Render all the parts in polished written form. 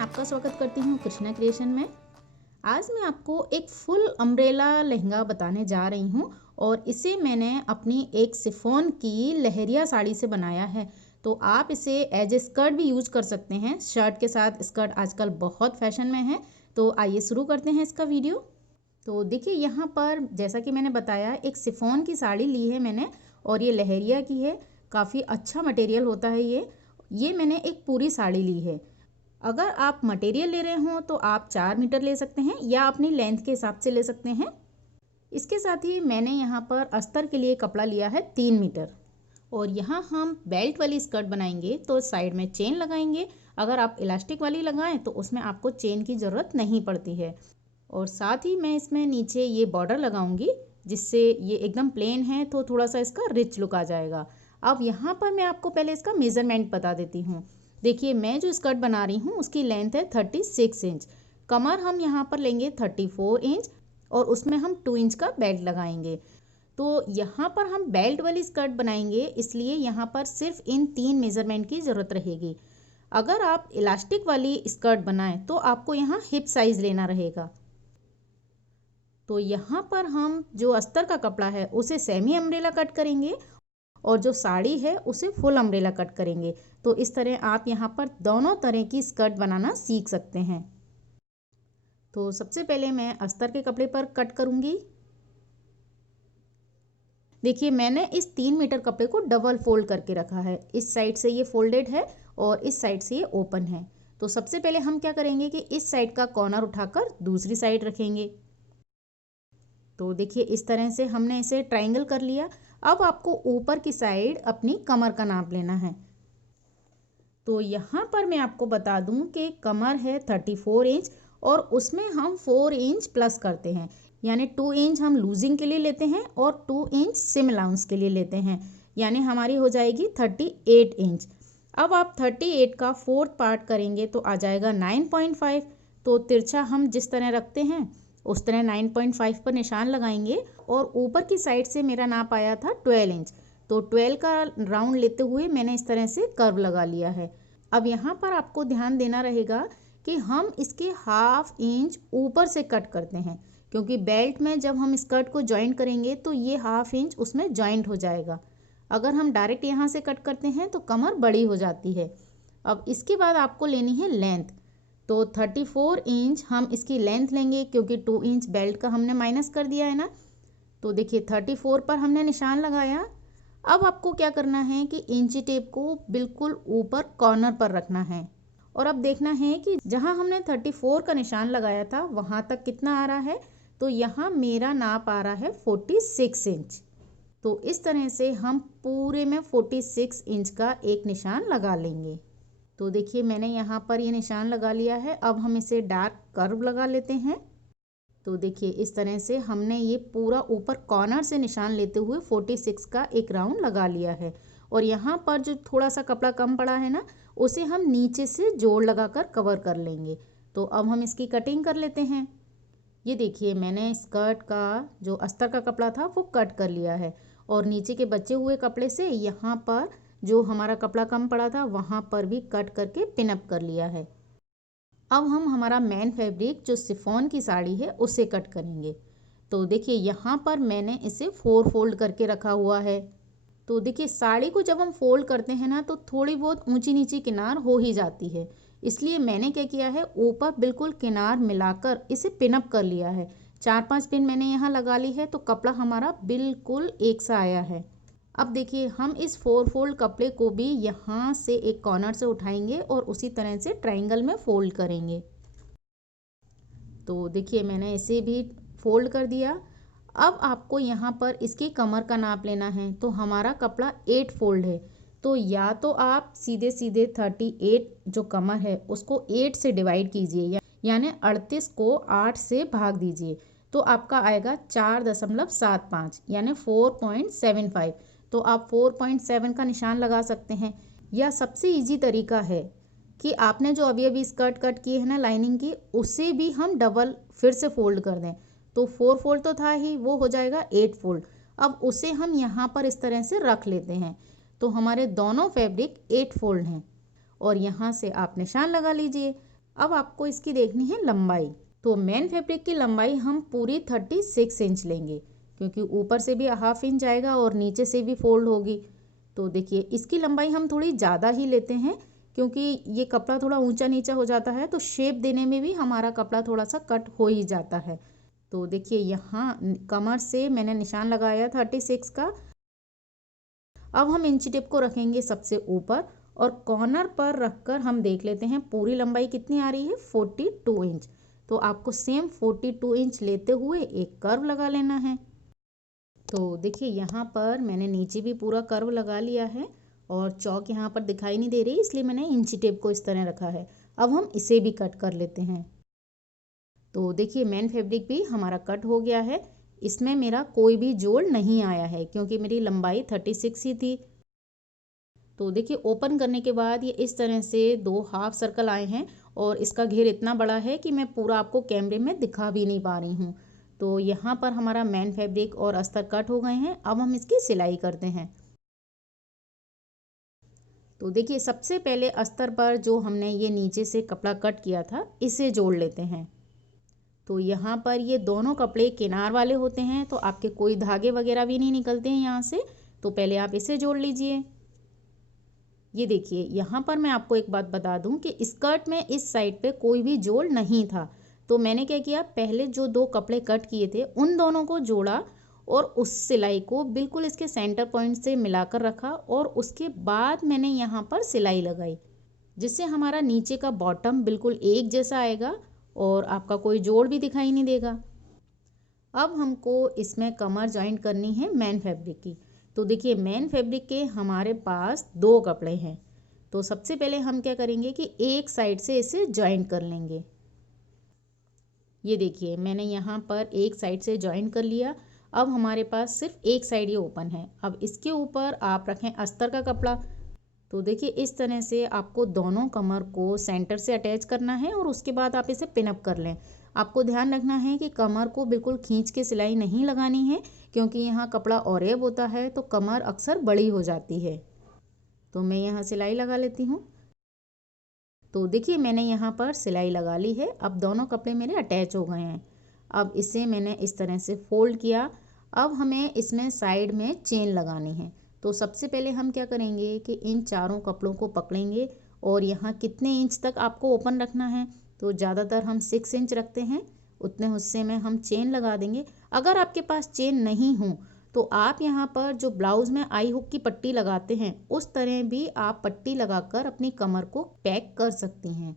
आपका स्वागत करती हूँ कृष्णा क्रिएशन में। आज मैं आपको एक फुल अम्ब्रेला लहंगा बताने जा रही हूँ और इसे मैंने अपनी एक शिफॉन की लहरिया साड़ी से बनाया है। तो आप इसे एज ए स्कर्ट भी यूज कर सकते हैं। शर्ट के साथ स्कर्ट आजकल बहुत फैशन में है। तो आइए शुरू करते हैं इसका वीडियो। तो देखिए यहाँ पर जैसा कि मैंने बताया एक शिफॉन की साड़ी ली है मैंने और ये लहरिया की है। काफ़ी अच्छा मटेरियल होता है ये मैंने एक पूरी साड़ी ली है। अगर आप मटेरियल ले रहे हो तो आप 4 मीटर ले सकते हैं या अपनी लेंथ के हिसाब से ले सकते हैं। इसके साथ ही मैंने यहाँ पर अस्तर के लिए कपड़ा लिया है 3 मीटर और यहाँ हम बेल्ट वाली स्कर्ट बनाएंगे तो साइड में चेन लगाएंगे। अगर आप इलास्टिक वाली लगाएं तो उसमें आपको चेन की ज़रूरत नहीं पड़ती है। और साथ ही मैं इसमें नीचे ये बॉर्डर लगाऊंगी जिससे ये एकदम प्लेन है तो थोड़ा सा इसका रिच लुक आ जाएगा। अब यहाँ पर मैं आपको पहले इसका मेज़रमेंट बता देती हूँ। देखिए मैं जो स्कर्ट बना रही हूँ उसकी लेंथ है 36 इंच। कमर हम यहाँ पर लेंगे 34 इंच और उसमें हम 2 इंच का बेल्ट लगाएंगे। तो यहाँ पर हम बेल्ट वाली स्कर्ट बनाएंगे इसलिए यहाँ पर सिर्फ इन 3 मेज़रमेंट की ज़रूरत रहेगी। अगर आप इलास्टिक वाली स्कर्ट बनाएं तो आपको यहाँ हिप साइज़ लेना रहेगा। तो यहाँ पर हम जो अस्तर का कपड़ा है उसे सेमी अम्ब्रेला कट करेंगे और जो साड़ी है उसे फुल अम्ब्रेला कट करेंगे। तो इस तरह आप यहाँ पर दोनों तरह की स्कर्ट बनाना सीख सकते हैं। तो सबसे पहले मैं अस्तर के कपड़े पर कट करूँगी। देखिए मैंने इस 3 मीटर कपड़े को डबल फोल्ड करके रखा है। इस साइड से ये फोल्डेड है और इस साइड से ये ओपन है। तो सबसे पहले हम क्या करेंगे कि इस साइड का कॉर्नर उठाकर दूसरी साइड रखेंगे। तो देखिए इस तरह से हमने इसे ट्रायंगल कर लिया। अब आपको ऊपर की साइड अपनी कमर का नाप लेना है। तो यहाँ पर मैं आपको बता दूँ कि कमर है 34 इंच और उसमें हम 4 इंच प्लस करते हैं, यानी 2 इंच हम लूजिंग के लिए लेते हैं और 2 इंच सिम अलाउंस के लिए लेते हैं, यानी हमारी हो जाएगी 38 इंच। अब आप 38 का 4th पार्ट करेंगे तो आ जाएगा 9.5। तो तिरछा हम जिस तरह रखते हैं उस तरह 9.5 पर निशान लगाएंगे और ऊपर की साइड से मेरा नाप आया था 12 इंच। तो 12 का राउंड लेते हुए मैंने इस तरह से कर्व लगा लिया है। अब यहाँ पर आपको ध्यान देना रहेगा कि हम इसके 1/2 इंच ऊपर से कट करते हैं, क्योंकि बेल्ट में जब हम स्कर्ट को जॉइंट करेंगे तो ये 1/2 इंच उसमें जॉइंट हो जाएगा। अगर हम डायरेक्ट यहाँ से कट करते हैं तो कमर बड़ी हो जाती है। अब इसके बाद आपको लेनी है लेंथ। तो 34 इंच हम इसकी लेंथ लेंगे क्योंकि 2 इंच बेल्ट का हमने माइनस कर दिया है ना। तो देखिए 34 पर हमने निशान लगाया। अब आपको क्या करना है कि इंची टेप को बिल्कुल ऊपर कॉर्नर पर रखना है और अब देखना है कि जहां हमने 34 का निशान लगाया था वहां तक कितना आ रहा है। तो यहाँ मेरा नाप आ रहा है 46 इंच। तो इस तरह से हम पूरे में 46 इंच का एक निशान लगा लेंगे। तो देखिए मैंने यहाँ पर ये निशान लगा लिया है। अब हम इसे डार्क कर्व लगा लेते हैं। तो देखिए इस तरह से हमने ये पूरा ऊपर कॉर्नर से निशान लेते हुए 46 का एक राउंड लगा लिया है और यहाँ पर जो थोड़ा सा कपड़ा कम पड़ा है ना उसे हम नीचे से जोड़ लगाकर कवर कर लेंगे। तो अब हम इसकी कटिंग कर लेते हैं। ये देखिए मैंने स्कर्ट का जो अस्तर का कपड़ा था वो कट कर लिया है और नीचे के बचे हुए कपड़े से यहाँ पर जो हमारा कपड़ा कम पड़ा था वहाँ पर भी कट करके पिनअप कर लिया है। अब हम हमारा मेन फैब्रिक जो शिफॉन की साड़ी है उसे कट करेंगे। तो देखिए यहाँ पर मैंने इसे 4 फोल्ड करके रखा हुआ है। तो देखिए साड़ी को जब हम फोल्ड करते हैं ना तो थोड़ी बहुत ऊंची नीची किनार हो ही जाती है, इसलिए मैंने क्या किया है ऊपर बिल्कुल किनार मिलाकर इसे पिनअप कर लिया है। 4-5 पिन मैंने यहाँ लगा ली है तो कपड़ा हमारा बिल्कुल एक सा आया है। अब देखिए हम इस 4 फोल्ड कपड़े को भी यहाँ से एक कॉर्नर से उठाएंगे और उसी तरह से ट्रायंगल में फोल्ड करेंगे। तो देखिए मैंने इसे भी फोल्ड कर दिया। अब आपको यहाँ पर इसकी कमर का नाप लेना है। तो हमारा कपड़ा 8 फोल्ड है, तो या तो आप सीधे सीधे 38 जो कमर है उसको 8 से डिवाइड कीजिए, यानी 38 को 8 से भाग दीजिए तो आपका आएगा 4.75 यानी 4.75। तो आप 4.7 का निशान लगा सकते हैं। या सबसे इजी तरीका है कि आपने जो अभी स्कर्ट कट की है ना लाइनिंग की, उसे भी हम डबल फिर से फोल्ड कर दें। तो 4 फोल्ड तो था ही, वो हो जाएगा 8 फोल्ड। अब उसे हम यहाँ पर इस तरह से रख लेते हैं। तो हमारे दोनों फैब्रिक 8 फोल्ड हैं और यहाँ से आप निशान लगा लीजिए। अब आपको इसकी देखनी है लंबाई। तो मेन फैब्रिक की लंबाई हम पूरी 36 इंच लेंगे, क्योंकि ऊपर से भी हाफ इंच आएगा और नीचे से भी फोल्ड होगी। तो देखिए इसकी लंबाई हम थोड़ी ज़्यादा ही लेते हैं, क्योंकि ये कपड़ा थोड़ा ऊंचा नीचा हो जाता है तो शेप देने में भी हमारा कपड़ा थोड़ा सा कट हो ही जाता है। तो देखिए यहाँ कमर से मैंने निशान लगाया 36 का। अब हम इंची टेप को रखेंगे सबसे ऊपर और कॉर्नर पर रखकर हम देख लेते हैं पूरी लंबाई कितनी आ रही है, 42 इंच। तो आपको सेम 42 इंच लेते हुए एक कर्व लगा लेना है। तो देखिए यहाँ पर मैंने नीचे भी पूरा कर्व लगा लिया है और चौक यहाँ पर दिखाई नहीं दे रही, इसलिए मैंने इंची टेप को इस तरह रखा है। अब हम इसे भी कट कर लेते हैं। तो देखिए मेन फैब्रिक भी हमारा कट हो गया है। इसमें मेरा कोई भी जोड़ नहीं आया है, क्योंकि मेरी लंबाई 36 ही थी। तो देखिए ओपन करने के बाद ये इस तरह से 2 हाफ सर्कल आए हैं और इसका घेर इतना बड़ा है कि मैं पूरा आपको कैमरे में दिखा भी नहीं पा रही हूँ। तो यहाँ पर हमारा मेन फैब्रिक और अस्तर कट हो गए हैं। अब हम इसकी सिलाई करते हैं। तो देखिए सबसे पहले अस्तर पर जो हमने ये नीचे से कपड़ा कट किया था, इसे जोड़ लेते हैं। तो यहाँ पर ये दोनों कपड़े किनार वाले होते हैं, तो आपके कोई धागे वगैरह भी नहीं निकलते हैं यहाँ से। तो पहले आप इसे जोड़ लीजिए। ये देखिए यहाँ पर मैं आपको एक बात बता दूं कि स्कर्ट में इस साइड पे कोई भी जोड़ नहीं था। तो मैंने क्या किया, पहले जो 2 कपड़े कट किए थे उन दोनों को जोड़ा और उस सिलाई को बिल्कुल इसके सेंटर पॉइंट से मिलाकर रखा और उसके बाद मैंने यहाँ पर सिलाई लगाई, जिससे हमारा नीचे का बॉटम बिल्कुल एक जैसा आएगा और आपका कोई जोड़ भी दिखाई नहीं देगा। अब हमको इसमें कमर जॉइंट करनी है मेन फैब्रिक की। तो देखिए मेन फैब्रिक के हमारे पास 2 कपड़े हैं। तो सबसे पहले हम क्या करेंगे कि एक साइड से इसे जॉइंट कर लेंगे। ये देखिए मैंने यहाँ पर एक साइड से जॉइंट कर लिया। अब हमारे पास सिर्फ एक साइड ये ओपन है। अब इसके ऊपर आप रखें अस्तर का कपड़ा। तो देखिए इस तरह से आपको दोनों कमर को सेंटर से अटैच करना है और उसके बाद आप इसे पिनअप कर लें। आपको ध्यान रखना है कि कमर को बिल्कुल खींच के सिलाई नहीं लगानी है, क्योंकि यहाँ कपड़ा औरेब होता है तो कमर अक्सर बड़ी हो जाती है। तो मैं यहाँ सिलाई लगा लेती हूँ। तो देखिए मैंने यहाँ पर सिलाई लगा ली है। अब दोनों कपड़े मेरे अटैच हो गए हैं। अब इसे मैंने इस तरह से फोल्ड किया। अब हमें इसमें साइड में चेन लगानी है। तो सबसे पहले हम क्या करेंगे कि इन चारों कपड़ों को पकड़ेंगे और यहाँ कितने इंच तक आपको ओपन रखना है, तो ज़्यादातर हम 6 इंच रखते हैं, उतने हिस्से में हम चेन लगा देंगे। अगर आपके पास चेन नहीं हो तो आप यहाँ पर जो ब्लाउज़ में आई हुक की पट्टी लगाते हैं उस तरह भी आप पट्टी लगाकर अपनी कमर को पैक कर सकती हैं।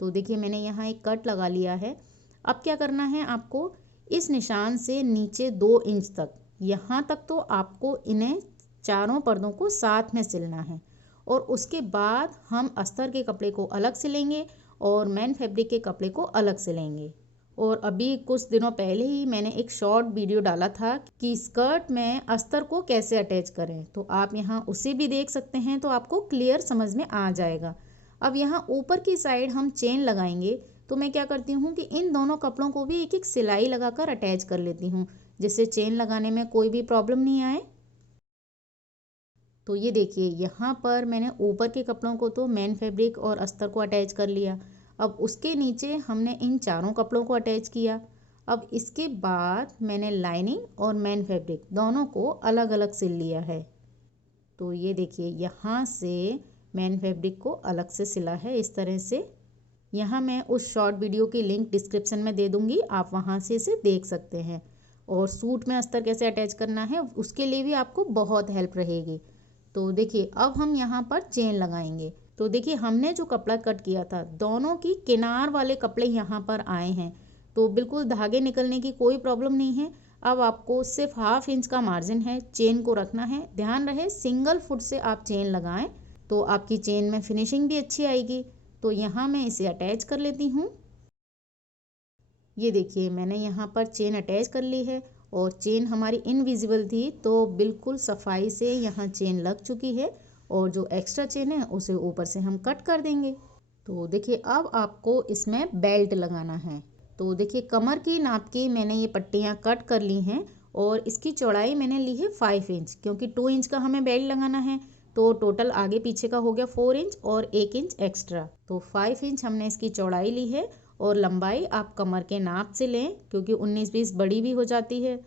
तो देखिए मैंने यहाँ एक कट लगा लिया है। अब क्या करना है, आपको इस निशान से नीचे 2 इंच तक, यहाँ तक तो आपको इन्हें चारों पर्दों को साथ में सिलना है और उसके बाद हम अस्तर के कपड़े को अलग सिलेंगे और मेन फैब्रिक के कपड़े को अलग सिलेंगे। और अभी कुछ दिनों पहले ही मैंने एक शॉर्ट वीडियो डाला था कि स्कर्ट में अस्तर को कैसे अटैच करें, तो आप यहाँ उसे भी देख सकते हैं, तो आपको क्लियर समझ में आ जाएगा। अब यहाँ ऊपर की साइड हम चेन लगाएंगे। तो मैं क्या करती हूँ कि इन दोनों कपड़ों को भी एक एक सिलाई लगाकर अटैच कर लेती हूँ, जिससे चेन लगाने में कोई भी प्रॉब्लम नहीं आए। तो ये देखिए यहाँ पर मैंने ऊपर के कपड़ों को तो मेन फैब्रिक और अस्तर को अटैच कर लिया। अब उसके नीचे हमने इन चारों कपड़ों को अटैच किया। अब इसके बाद मैंने लाइनिंग और मेन फैब्रिक दोनों को अलग अलग सिल लिया है। तो ये देखिए यहाँ से मेन फैब्रिक को अलग से सिला है इस तरह से। यहाँ मैं उस शॉर्ट वीडियो की लिंक डिस्क्रिप्शन में दे दूँगी, आप वहाँ से इसे देख सकते हैं। और सूट में अस्तर कैसे अटैच करना है उसके लिए भी आपको बहुत हेल्प रहेगी। तो देखिए अब हम यहाँ पर चेन लगाएंगे। तो देखिए हमने जो कपड़ा कट किया था दोनों की किनार वाले कपड़े यहाँ पर आए हैं, तो बिल्कुल धागे निकलने की कोई प्रॉब्लम नहीं है। अब आपको सिर्फ हाफ इंच का मार्जिन है, चेन को रखना है। ध्यान रहे सिंगल फुट से आप चेन लगाएं तो आपकी चेन में फिनिशिंग भी अच्छी आएगी। तो यहाँ मैं इसे अटैच कर लेती हूँ। ये देखिए मैंने यहाँ पर चेन अटैच कर ली है और चेन हमारी इनविजिबल थी, तो बिल्कुल सफाई से यहाँ चेन लग चुकी है और जो एक्स्ट्रा चेन है उसे ऊपर से हम कट कर देंगे। तो देखिए अब आपको इसमें बेल्ट लगाना है। तो देखिए कमर की नाप की मैंने ये पट्टियाँ कट कर ली हैं और इसकी चौड़ाई मैंने ली है 5 इंच, क्योंकि 2 इंच का हमें बेल्ट लगाना है। तो टोटल आगे पीछे का हो गया 4 इंच और 1 इंच एक्स्ट्रा। तो 5 इंच हमने इसकी चौड़ाई ली है और लंबाई आप कमर के नाप से लें क्योंकि 19-20 बड़ी भी हो जाती है।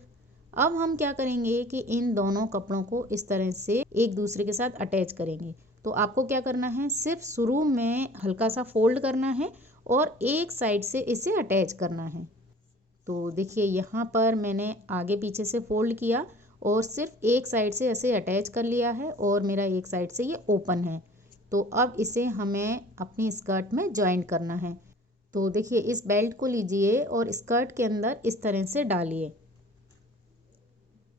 अब हम क्या करेंगे कि इन दोनों कपड़ों को इस तरह से एक दूसरे के साथ अटैच करेंगे। तो आपको क्या करना है, सिर्फ शुरू में हल्का सा फोल्ड करना है और एक साइड से इसे अटैच करना है। तो देखिए यहाँ पर मैंने आगे पीछे से फोल्ड किया और सिर्फ एक साइड से ऐसे अटैच कर लिया है और मेरा एक साइड से ये ओपन है। तो अब इसे हमें अपनी स्कर्ट में जॉइंट करना है। तो देखिए इस बेल्ट को लीजिए और स्कर्ट के अंदर इस तरह से डालिए।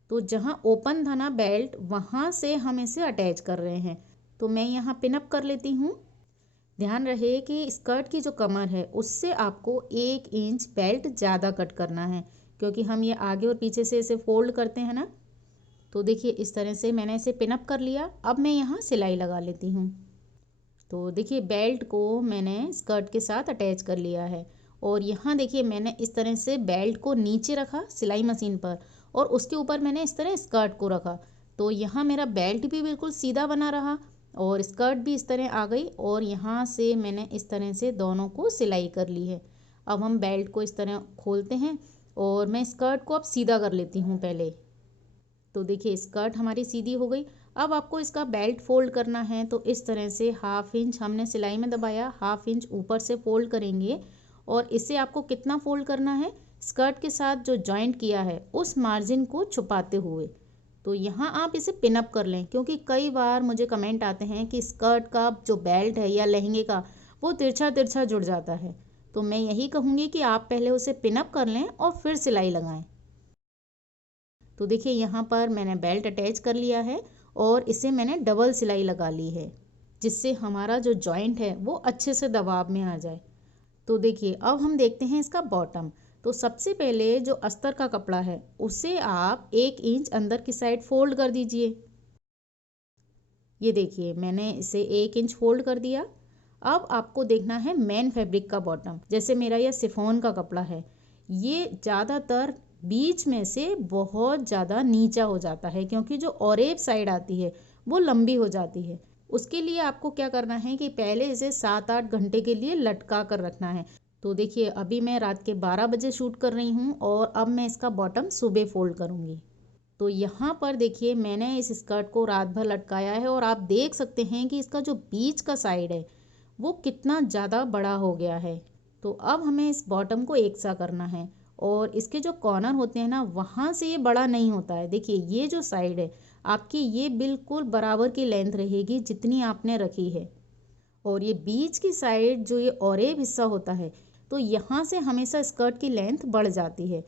तो जहाँ ओपन था ना बेल्ट, वहाँ से हम इसे अटैच कर रहे हैं। तो मैं यहाँ पिनअप कर लेती हूँ। ध्यान रहे कि स्कर्ट की जो कमर है उससे आपको 1 इंच बेल्ट ज़्यादा कट करना है क्योंकि हम ये आगे और पीछे से इसे फोल्ड करते हैं ना। तो देखिए इस तरह से मैंने इसे पिनअप कर लिया। अब मैं यहाँ सिलाई लगा लेती हूँ। तो देखिए बेल्ट को मैंने स्कर्ट के साथ अटैच कर लिया है और यहाँ देखिए मैंने इस तरह से बेल्ट को नीचे रखा सिलाई मशीन पर और उसके ऊपर मैंने इस तरह स्कर्ट को रखा। तो यहाँ मेरा बेल्ट भी बिल्कुल सीधा बना रहा और स्कर्ट भी इस तरह आ गई और यहाँ से मैंने इस तरह से दोनों को सिलाई कर ली है। अब हम बेल्ट को इस तरह खोलते हैं और मैं स्कर्ट को अब सीधा कर लेती हूँ पहले। तो देखिए स्कर्ट हमारी सीधी हो गई। अब आपको इसका बेल्ट फोल्ड करना है। तो इस तरह से 1/2 इंच हमने सिलाई में दबाया, 1/2 इंच ऊपर से फोल्ड करेंगे और इसे आपको कितना फोल्ड करना है, स्कर्ट के साथ जो जॉइंट किया है उस मार्जिन को छुपाते हुए। तो यहाँ आप इसे पिनअप कर लें क्योंकि कई बार मुझे कमेंट आते हैं कि स्कर्ट का जो बेल्ट है या लहंगे का वो तिरछा तिरछा जुड़ जाता है। तो मैं यही कहूँगी कि आप पहले उसे पिनअप कर लें और फिर सिलाई लगाएं। तो देखिए यहाँ पर मैंने बेल्ट अटैच कर लिया है और इसे मैंने डबल सिलाई लगा ली है जिससे हमारा जो जॉइंट है वो अच्छे से दबाव में आ जाए। तो देखिए अब हम देखते हैं इसका बॉटम। तो सबसे पहले जो अस्तर का कपड़ा है उसे आप 1 इंच अंदर की साइड फोल्ड कर दीजिए। ये देखिए मैंने इसे 1 इंच फोल्ड कर दिया। अब आपको देखना है मेन फैब्रिक का बॉटम। जैसे मेरा यह शिफॉन का कपड़ा है, ये ज़्यादातर बीच में से बहुत ज़्यादा नीचा हो जाता है क्योंकि जो ऑरेब साइड आती है वो लंबी हो जाती है। उसके लिए आपको क्या करना है कि पहले इसे 7-8 घंटे के लिए लटका कर रखना है। तो देखिए अभी मैं रात के 12 बजे शूट कर रही हूँ और अब मैं इसका बॉटम सुबह फोल्ड करूँगी। तो यहाँ पर देखिए मैंने इस स्कर्ट को रात भर लटकाया है और आप देख सकते हैं कि इसका जो बीच का साइड है वो कितना ज़्यादा बड़ा हो गया है। तो अब हमें इस बॉटम को एक सा करना है और इसके जो कॉर्नर होते हैं ना वहाँ से ये बड़ा नहीं होता है। देखिए ये जो साइड है आपकी ये बिल्कुल बराबर की लेंथ रहेगी जितनी आपने रखी है और ये बीच की साइड जो ये ऑरेब हिस्सा होता है तो यहाँ से हमेशा स्कर्ट की लेंथ बढ़ जाती है।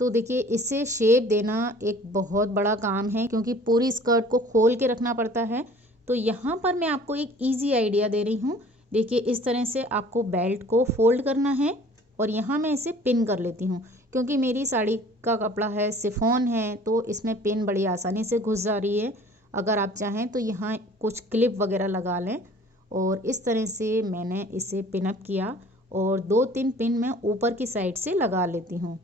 तो देखिए इसे शेप देना एक बहुत बड़ा काम है क्योंकि पूरी स्कर्ट को खोल के रखना पड़ता है। तो यहाँ पर मैं आपको एक इजी आइडिया दे रही हूँ। देखिए इस तरह से आपको बेल्ट को फोल्ड करना है और यहाँ मैं इसे पिन कर लेती हूँ क्योंकि मेरी साड़ी का कपड़ा है, शिफॉन है, तो इसमें पिन बड़ी आसानी से घुस जा रही है। अगर आप चाहें तो यहाँ कुछ क्लिप वगैरह लगा लें और इस तरह से मैंने इसे पिनअप किया और 2-3 पिन मैं ऊपर की साइड से लगा लेती हूँ।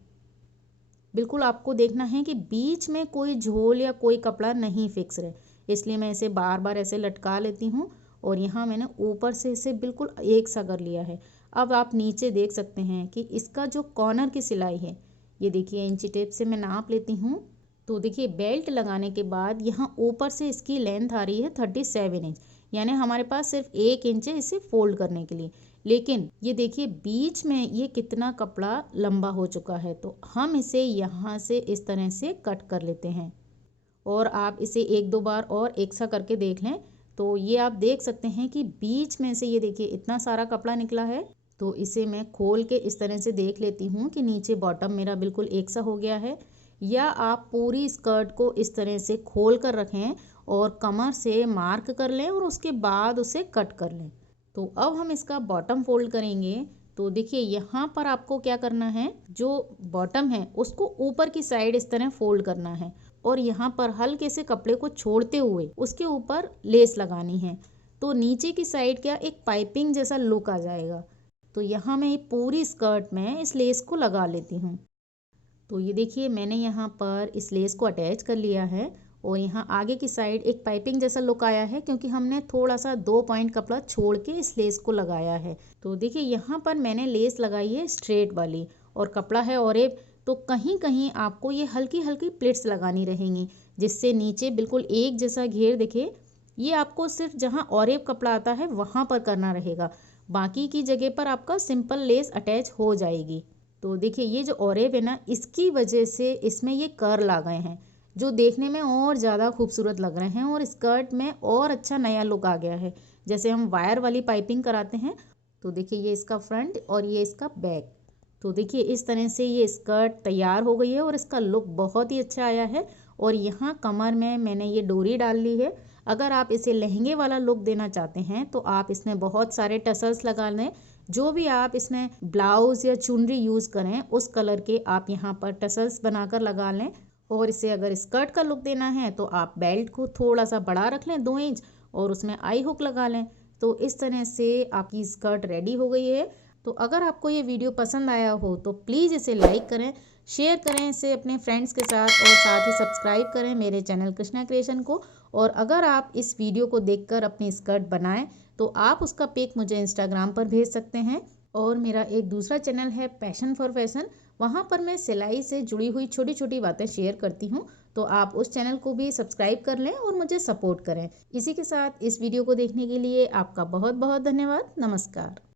बिल्कुल आपको देखना है कि बीच में कोई झोल या कोई कपड़ा नहीं फिक्स रहे, इसलिए मैं इसे बार बार ऐसे लटका लेती हूँ और यहाँ मैंने ऊपर से इसे बिल्कुल एक सा कर लिया है। अब आप नीचे देख सकते हैं कि इसका जो कॉर्नर की सिलाई है, ये देखिए इंची टेप से मैं नाप लेती हूँ। तो देखिए बेल्ट लगाने के बाद यहाँ ऊपर से इसकी लेंथ आ रही है 37 इंच, यानी हमारे पास सिर्फ 1 इंच है इसे फोल्ड करने के लिए। लेकिन ये देखिए बीच में ये कितना कपड़ा लंबा हो चुका है, तो हम इसे यहाँ से इस तरह से कट कर लेते हैं और आप इसे 1-2 बार और एक सा करके देख लें। तो ये आप देख सकते हैं कि बीच में से ये देखिए इतना सारा कपड़ा निकला है। तो इसे मैं खोल के इस तरह से देख लेती हूँ कि नीचे बॉटम मेरा बिल्कुल एक सा हो गया है, या आप पूरी स्कर्ट को इस तरह से खोल कर रखें और कमर से मार्क कर लें और उसके बाद उसे कट कर लें। तो अब हम इसका बॉटम फोल्ड करेंगे। तो देखिए यहाँ पर आपको क्या करना है, जो बॉटम है उसको ऊपर की साइड इस तरह फोल्ड करना है और यहाँ पर हल्के से कपड़े को छोड़ते हुए उसके ऊपर लेस लगानी है। तो नीचे की साइड क्या एक पाइपिंग जैसा लुक आ जाएगा। तो यहाँ मैं पूरी स्कर्ट में इस लेस को लगा लेती हूँ। तो ये देखिए मैंने यहाँ पर इस लेस को अटैच कर लिया है और यहाँ आगे की साइड एक पाइपिंग जैसा लुक आया है क्योंकि हमने थोड़ा सा 2 पॉइंट कपड़ा छोड़ के इस लेस को लगाया है। तो देखिए यहाँ पर मैंने लेस लगाई है स्ट्रेट वाली और कपड़ा है ऑरेब, तो कहीं कहीं आपको ये हल्की हल्की प्लिट्स लगानी रहेंगी जिससे नीचे बिल्कुल एक जैसा घेर दिखे। ये आपको सिर्फ जहाँ ऑरेब कपड़ा आता है वहाँ पर करना रहेगा, बाकी की जगह पर आपका सिंपल लेस अटैच हो जाएगी। तो देखिए ये जो ऑरेब है ना, इसकी वजह से इसमें ये कर्ल आ गए हैं जो देखने में और ज़्यादा खूबसूरत लग रहे हैं और स्कर्ट में और अच्छा नया लुक आ गया है। जैसे हम वायर वाली पाइपिंग कराते हैं, तो देखिए ये इसका फ्रंट और ये इसका बैक। तो देखिए इस तरह से ये स्कर्ट तैयार हो गई है और इसका लुक बहुत ही अच्छा आया है। और यहाँ कमर में मैंने ये डोरी डाल ली है। अगर आप इसे लहंगे वाला लुक देना चाहते हैं तो आप इसमें बहुत सारे टसल्स लगा लें। जो भी आप इसमें ब्लाउज या चुनरी यूज़ करें उस कलर के आप यहाँ पर टसल्स बनाकर लगा लें। और इसे अगर स्कर्ट का लुक देना है तो आप बेल्ट को थोड़ा सा बड़ा रख लें 2 इंच और उसमें आई हुक लगा लें। तो इस तरह से आपकी स्कर्ट रेडी हो गई है। तो अगर आपको ये वीडियो पसंद आया हो तो प्लीज़ इसे लाइक करें, शेयर करें इसे अपने फ्रेंड्स के साथ और साथ ही सब्सक्राइब करें मेरे चैनल कृष्णा क्रिएशन को। और अगर आप इस वीडियो को देखकर अपनी स्कर्ट बनाएं तो आप उसका पिक मुझे इंस्टाग्राम पर भेज सकते हैं। और मेरा एक दूसरा चैनल है पैशन फॉर फैशन, वहाँ पर मैं सिलाई से जुड़ी हुई छोटी छोटी बातें शेयर करती हूँ, तो आप उस चैनल को भी सब्सक्राइब कर लें और मुझे सपोर्ट करें। इसी के साथ इस वीडियो को देखने के लिए आपका बहुत बहुत धन्यवाद। नमस्कार।